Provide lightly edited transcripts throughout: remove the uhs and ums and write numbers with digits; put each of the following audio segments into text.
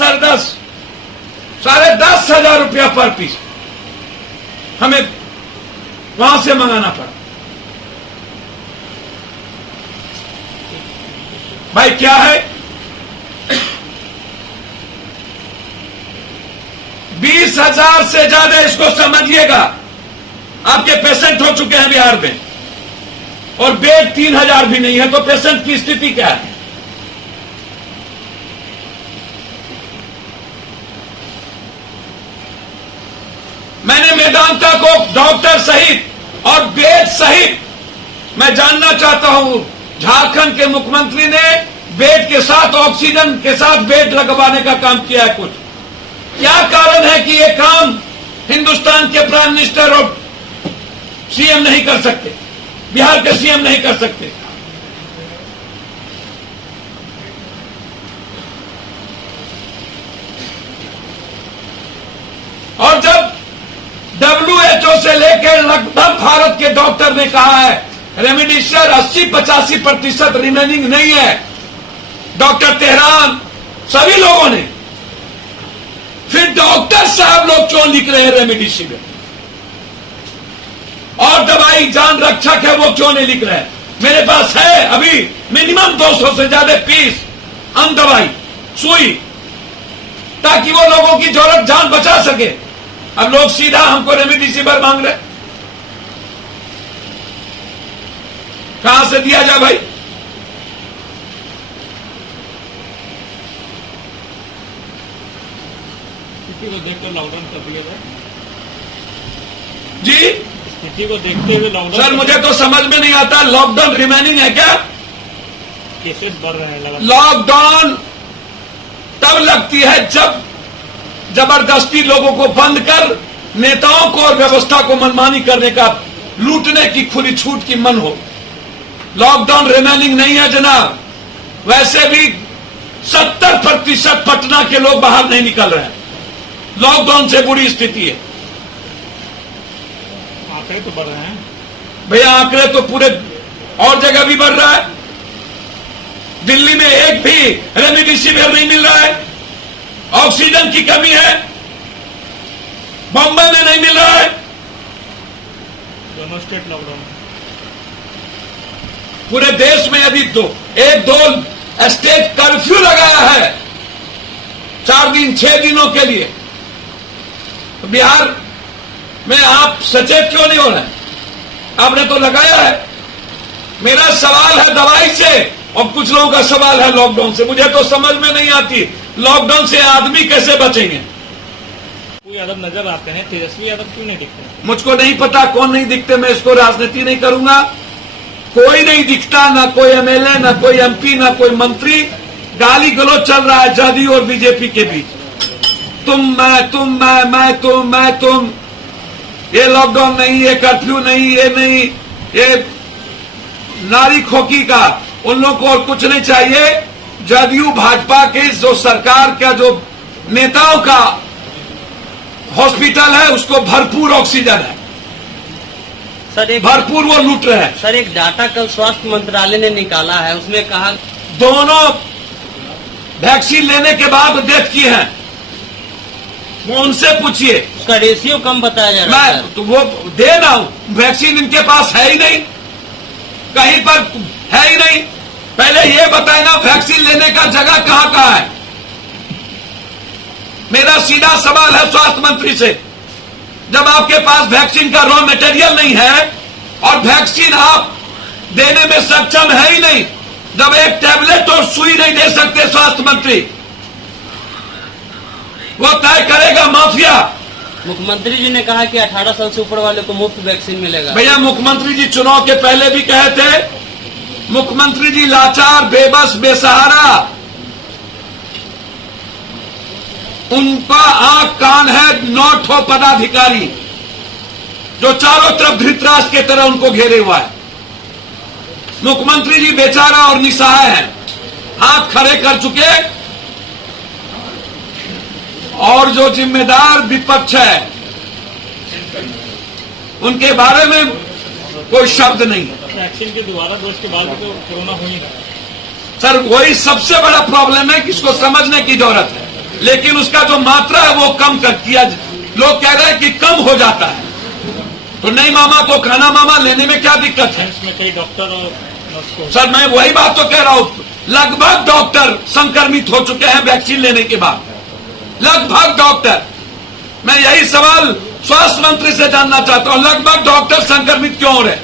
10 10,500 रुपया पर पीस हमें वहां से मंगाना पड़ा। भाई क्या है, 20,000 से ज्यादा, इसको समझिएगा, आपके पेशेंट हो चुके हैं बिहार में, और बेड 3,000 भी नहीं है, तो पेशेंट की स्थिति क्या है? मैंने मेदांता को डॉक्टर सहित और बेड सहित, मैं जानना चाहता हूं, झारखंड के मुख्यमंत्री ने बेड के साथ, ऑक्सीजन के साथ बेड लगवाने का काम किया है कुछ? क्या कारण है कि ये काम हिंदुस्तान के प्राइम मिनिस्टर और सीएम नहीं कर सकते, बिहार के सीएम नहीं कर सकते? और जब WHO से लेकर लगभग भारत के डॉक्टर ने कहा है रेमडेसिविर 80-85% रिमेनिंग नहीं है, डॉक्टर तेहरान, सभी लोगों ने, फिर डॉक्टर साहब लोग क्यों लिख रहे हैं रेमडेसिविर? और दवाई जान रक्षक है वो क्यों नहीं लिख रहे हैं? मेरे पास है अभी मिनिमम 200 से ज्यादा पीस हम दवाई, सुई, ताकि वो लोगों की जरूरत जान बचा सके। अब लोग सीधा हमको रेमडेसिविर मांग रहे, कहां से दिया जाए भाई? स्थिति को देखकर लॉकडाउन कर दिया जाए। जी, स्थिति को देखते हुए लॉकडाउन। सर मुझे तो समझ में नहीं आता, लॉकडाउन रिमेनिंग है क्या? केसेस बढ़ रहे हैं लगातार। लॉकडाउन तब लगती है जब जबरदस्ती लोगों को बंद कर नेताओं को और व्यवस्था को मनमानी करने का, लूटने की खुली छूट की मन हो। लॉकडाउन रिमेनिंग नहीं है जनाब। वैसे भी 70% पटना के लोग बाहर नहीं निकल रहे हैं, लॉकडाउन से बुरी स्थिति है। आंकड़े तो बढ़ रहे हैं भैया, आंकड़े तो पूरे और जगह भी बढ़ रहा है। दिल्ली में एक भी रेमडेसिविर नहीं मिल रहा है, ऑक्सीजन की कमी है, बॉम्बे में नहीं मिल रहा है। दोनों स्टेट लॉकडाउन, पूरे देश में अभी एक दो स्टेट कर्फ्यू लगाया है 4 दिन 6 दिनों के लिए। तो बिहार में आप सचेत क्यों नहीं हो रहे? आपने तो लगाया है। मेरा सवाल है दवाई से, और कुछ लोगों का सवाल है लॉकडाउन से। मुझे तो समझ में नहीं आती, लॉकडाउन से आदमी कैसे बचेंगे? कोई यादव नजर आते हैं, तेजस्वी यादव क्यों नहीं दिखते? मुझको नहीं पता कौन नहीं दिखते, मैं इसको राजनीति नहीं करूंगा। कोई नहीं दिखता, ना कोई एमएलए, ना कोई एमपी, ना कोई मंत्री। गाली गलौज चल रहा है जदयू और बीजेपी के बीच। तुम मैं तुम, ये लॉकडाउन नहीं, ये कर्फ्यू नहीं, ये नहीं, ये नारी खोकी का। उन लोगों को और कुछ नहीं चाहिए। जदयू भाजपा के जो सरकार का जो नेताओं का हॉस्पिटल है, उसको भरपूर ऑक्सीजन है सर, एक भरपूर वो लूट रहे हैं। सर, एक डाटा कल स्वास्थ्य मंत्रालय ने निकाला है, उसमें कहा दोनों वैक्सीन लेने के बाद डेथ की है, वो उनसे पूछिए। उसका रेशियो कम बताया जा रहा है। मैं तो वो दे रहा हूं, वैक्सीन इनके पास है ही नहीं, कहीं पर है ही नहीं। पहले ये बताए ना, वैक्सीन लेने का जगह कहां कहां है? मेरा सीधा सवाल है स्वास्थ्य मंत्री से, जब आपके पास वैक्सीन का रॉ मटेरियल नहीं है और वैक्सीन आप देने में सक्षम है ही नहीं, जब एक टैबलेट और सुई नहीं दे सकते स्वास्थ्य मंत्री, वो तय करेगा माफिया। मुख्यमंत्री जी ने कहा कि 18 साल से ऊपर वाले को मुफ्त वैक्सीन मिलेगा। भैया, मुख्यमंत्री जी चुनाव के पहले भी कहे थे, मुख्यमंत्री जी लाचार, बेबस, बेसहारा, उनका आंख कान है 9 पदाधिकारी जो चारों तरफ धृतराष्ट्र के तरह उनको घेरे हुआ है। मुख्यमंत्री जी बेचारा और निसहाय हैं, हाथ खड़े कर चुके, और जो जिम्मेदार विपक्ष है उनके बारे में कोई शब्द नहीं। वैक्सीन के दोबारा डोज के बाद भी तो कोरोना हो ही रहा है। सर, वही सबसे बड़ा प्रॉब्लम है कि इसको समझने की जरूरत है। लेकिन उसका जो मात्रा है वो कम कर किया। लोग कह रहे हैं कि कम हो जाता है, तो नहीं मामा तो खाना मामा लेने में क्या दिक्कत है? इसमें कई डॉक्टर और नर्स को सर मैं वही बात तो कह रहा हूं, लगभग डॉक्टर संक्रमित हो चुके हैं वैक्सीन लेने के बाद, लगभग डॉक्टर। मैं यही सवाल स्वास्थ्य मंत्री से जानना चाहता हूं, लगभग डॉक्टर संक्रमित क्यों हो रहे?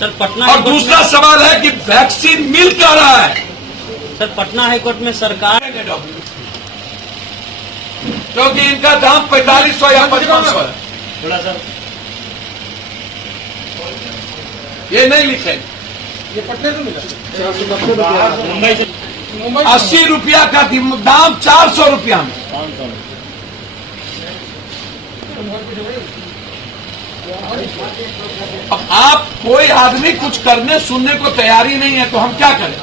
सर पटना और हाईकोर्ट दूसरा सवाल है कि वैक्सीन मिल क्या रहा है? में, सर पटना हाईकोर्ट में सरकार क्योंकि इनका दाम 4500 या 5500 है, थोड़ा सर ये नहीं लिखे। मुंबई से 80 रुपया का दाम 400 रुपया में। अब आप कोई आदमी कुछ करने सुनने को तैयारी नहीं है तो हम क्या करें?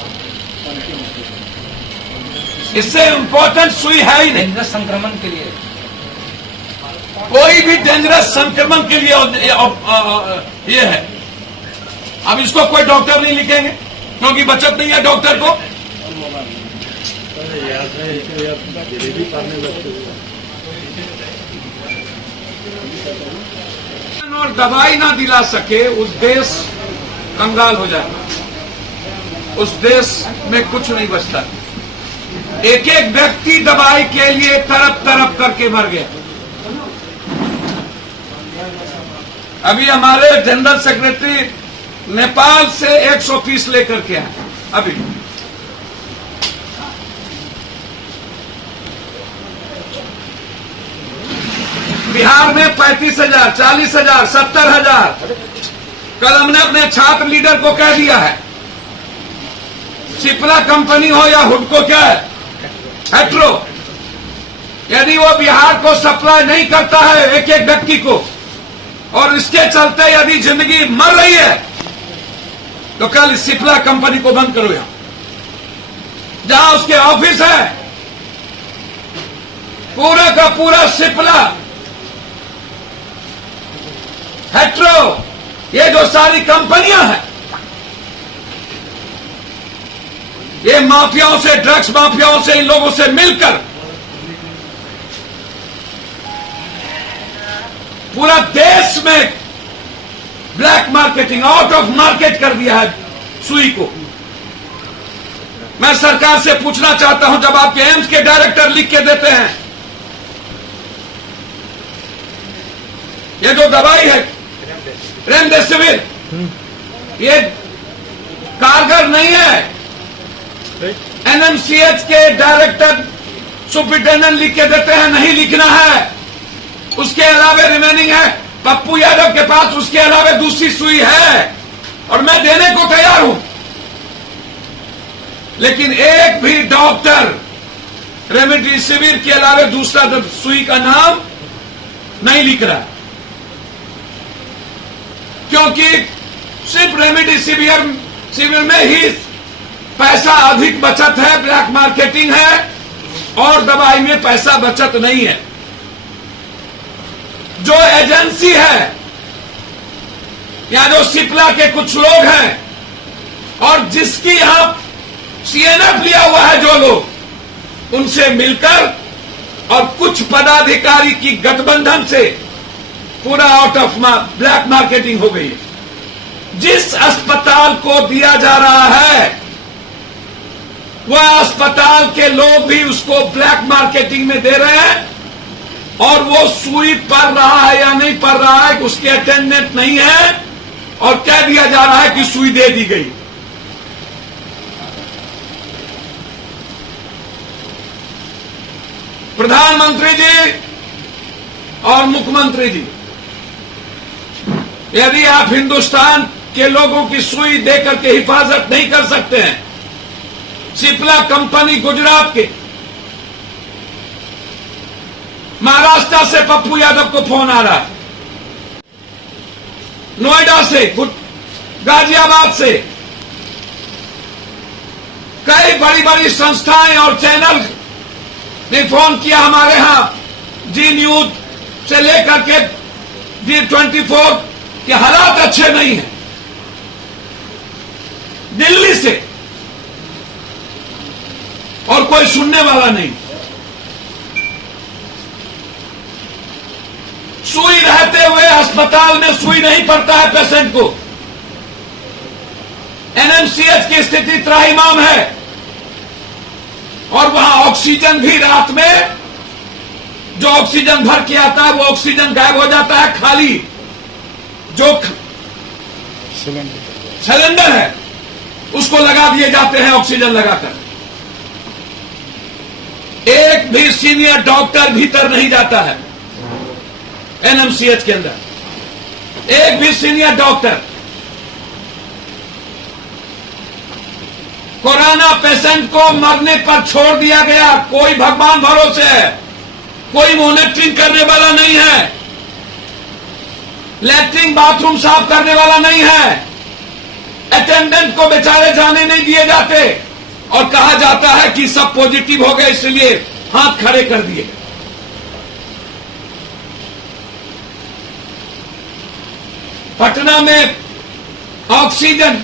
इससे इंपॉर्टेंट सुई है ही नहीं। संक्रमण के लिए कोई भी डेंजरस संक्रमण के लिए ये है। अब इसको कोई डॉक्टर नहीं लिखेंगे क्योंकि बचत नहीं है डॉक्टर को। और दवाई ना दिला सके उस देश कंगाल हो जाएगा, उस देश में कुछ नहीं बचता। एक एक व्यक्ति दवाई के लिए तरफ तरफ करके मर गया। अभी हमारे जनरल सेक्रेटरी नेपाल से 100 पीस लेकर के आए। अभी बिहार में 35,000, 40,000, 70,000। कल हमने अपने छात्र लीडर को कह दिया है, सिप्ला कंपनी हो या हुडको क्या है, हेट्रो, यदि वो बिहार को सप्लाई नहीं करता है एक एक व्यक्ति को, और इसके चलते यदि जिंदगी मर रही है, तो कल सिप्ला कंपनी को बंद करो। यहां जहां उसके ऑफिस है, पूरा का पूरा सिप्ला, हेट्रो, ये जो सारी कंपनियां हैं, ये माफियाओं से, ड्रग्स माफियाओं से, इन लोगों से मिलकर पूरा देश में black marketing, out of market कर दिया है सुई को। मैं सरकार से पूछना चाहता हूं, जब आपके एम्स के डायरेक्टर लिख के देते हैं ये जो दवाई है रेमडेसिविर, ये कारगर नहीं है, एनएमसीएच के डायरेक्टर सुप्रिंटेंडेंट लिख के देते हैं नहीं लिखना है, उसके अलावे रिमेनिंग है। पप्पू यादव के पास उसके अलावे दूसरी सुई है और मैं देने को तैयार हूं, लेकिन एक भी डॉक्टर रेमडेसिविर के अलावे दूसरा सुई का नाम नहीं लिख रहा है, क्योंकि सिर्फ रेमडेसिविर में ही पैसा अधिक बचत है, ब्लैक मार्केटिंग है, और दवाई में पैसा बचत नहीं है। जो एजेंसी है या जो सिप्ला के कुछ लोग हैं और जिसकी यहां सीएनएफ लिया हुआ है जो लोग, उनसे मिलकर और कुछ पदाधिकारी की गठबंधन से पूरा आउट ऑफ ब्लैक मार्केटिंग हो गई है। जिस अस्पताल को दिया जा रहा है वह अस्पताल के लोग भी उसको ब्लैक मार्केटिंग में दे रहे हैं, और वो सुई पड़ रहा है या नहीं पड़ रहा है उसके अटेंडेंट नहीं है, और कह दिया जा रहा है कि सुई दे दी गई। प्रधानमंत्री जी और मुख्यमंत्री जी, यदि आप हिंदुस्तान के लोगों की सुई देकर के हिफाजत नहीं कर सकते हैं, सिप्ला कंपनी गुजरात के, महाराष्ट्र से पप्पू यादव को फोन आ रहा है, नोएडा से, गाजियाबाद से, कई बड़ी बड़ी संस्थाएं और चैनल ने फोन किया हमारे यहां, जी न्यूज से लेकर के जी24 के हालात अच्छे नहीं हैं। दिल्ली से और कोई सुनने वाला नहीं। सुई रहते हुए अस्पताल में सुई नहीं पड़ता है पेशेंट को। एनएमसीएच की स्थिति त्राहिमाम है और वहां ऑक्सीजन भी रात में जो ऑक्सीजन भर के आता है वो ऑक्सीजन गायब हो जाता है। खाली जो सिलेंडर है उसको लगा दिए जाते हैं ऑक्सीजन लगाकर। एक भी सीनियर डॉक्टर भीतर नहीं जाता है एनएमसीएच के अंदर, एक भी सीनियर डॉक्टर। कोरोना पेशेंट को मरने पर छोड़ दिया गया, कोई भगवान भरोसे है, कोई मॉनिटरिंग करने वाला नहीं है, लैट्रिन बाथरूम साफ करने वाला नहीं है, अटेंडेंट को बेचारे जाने नहीं दिए जाते और कहा जाता है कि सब पॉजिटिव हो गए इसलिए हाथ खड़े कर दिए। पटना में ऑक्सीजन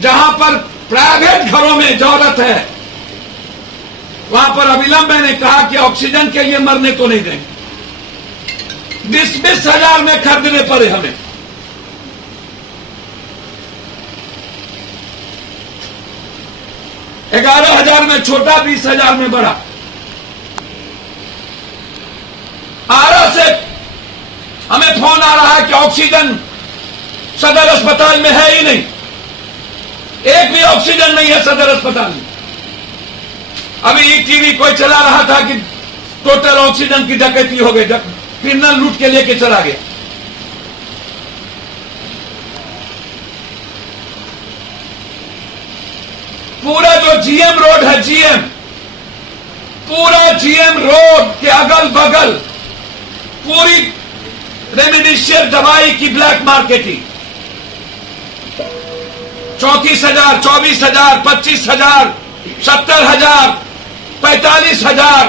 जहां पर प्राइवेट घरों में जरूरत है वहां पर अविलंब मैंने कहा कि ऑक्सीजन के लिए मरने को नहीं देंगे। 20-20 हजार में खरीदने पड़े हमें। $11,000 में छोटा, 20,000 में बड़ा। आरा से हमें फोन आ रहा है कि ऑक्सीजन सदर अस्पताल में है ही नहीं, एक भी ऑक्सीजन नहीं है सदर अस्पताल में। अभी टीवी कोई चला रहा था कि टोटल ऑक्सीजन की डकैती हो गई, क्रिमिनल लूट के लेके चला गया। पूरा जो जीएम रोड है, पूरा जीएम रोड के अगल बगल पूरी रेमडेसिविर दवाई की ब्लैक मार्केटिंग। 34,000, 24,000, 25,000, 70,000, 45,000